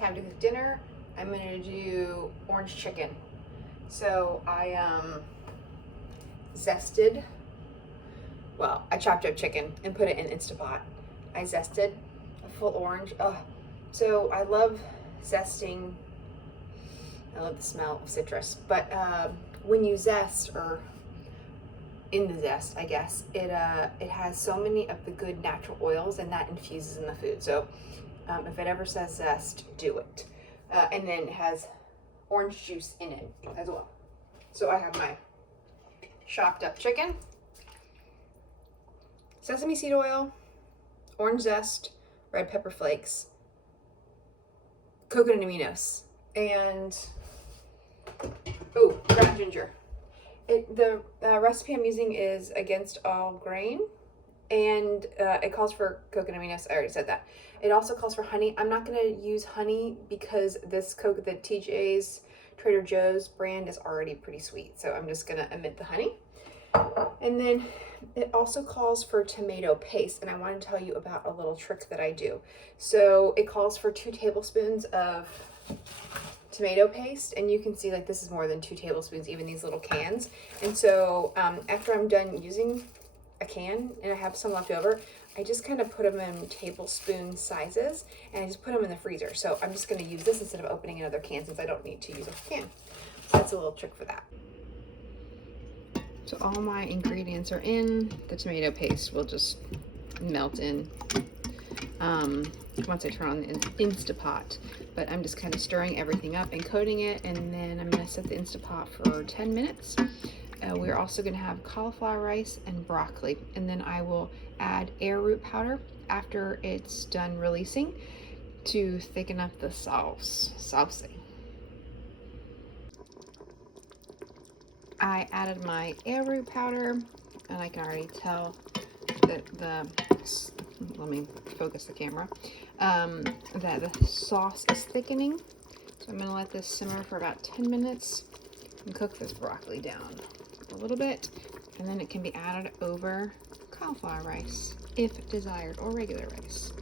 time to cook dinner, I'm gonna do orange chicken. So I zested, well, I chopped up chicken and put it in Instapot. I zested a full orange. Oh, so I love zesting. I love the smell of citrus, but when you zest, or in the zest, I guess, it has so many of the good natural oils, and that infuses in the food. So if it ever says zest, do it. And then it has orange juice in it as well. So I have my chopped up chicken, sesame seed oil, orange zest, red pepper flakes, coconut aminos, and ground ginger. The recipe I'm using is against all grain, and it calls for coconut aminos. I already said that. It also calls for honey. I'm not going to use honey because the TJ's Trader Joe's brand is already pretty sweet, so I'm just going to omit the honey. And then it also calls for tomato paste, and I want to tell you about a little trick that I do. So it calls for 2 tablespoons of tomato paste, and you can see like this is more than 2 tablespoons, even these little cans. And so after I'm done using a can and I have some left over, I just kind of put them in tablespoon sizes, and I just put them in the freezer. So I'm just going to use this instead of opening another can, since I don't need to use a can. So that's a little trick for that. So all my ingredients are in. The tomato paste will just melt in once I turn on the Instapot. But I'm just kind of stirring everything up and coating it, and then I'm going to set the Instapot for 10 minutes. We're also going to have cauliflower rice and broccoli, and then I will add arrowroot powder after it's done releasing to thicken up the sauce. I added my arrowroot powder, and I can already tell that let me focus the camera, that the sauce is thickening. So I'm going to let this simmer for about 10 minutes and cook this broccoli down a little bit, and then it can be added over cauliflower rice if desired, or regular rice.